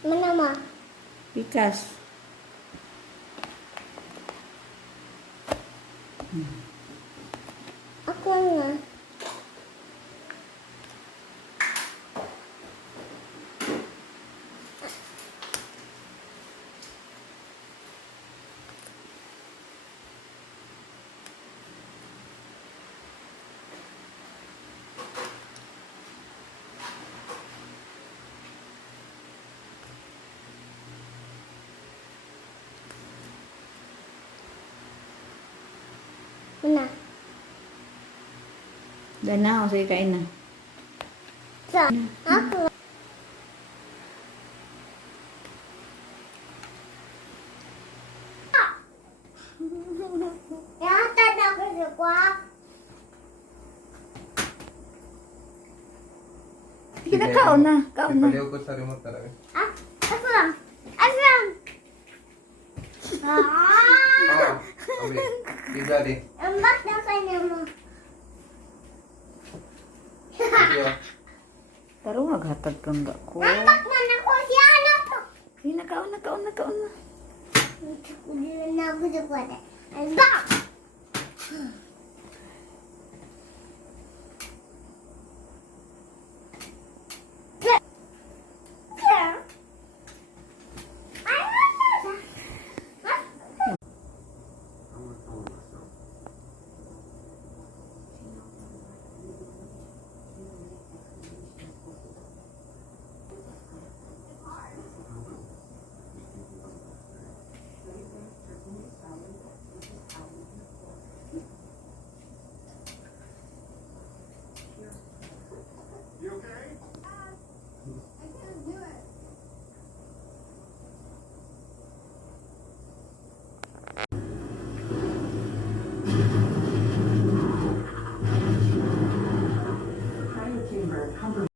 Mana ma? Pikas. Ako nga. Mana? Dahil na ako. Sige, kain na. Sa? Ako. Yata na ako sa kwak. Sige na, kaon na. Kaon na. Ipaliw ko sa remote talaga. Ah, ako lang. Ako lang. Ah! Oo. Abi. Give daddy. Ambak na kanya mo. Thank you. Pero maghatag kang ko. Ambak na ako siya na to. Sige na, kaon na, kaon na, kaon na. Hindi na ako sa kwak. Ambak!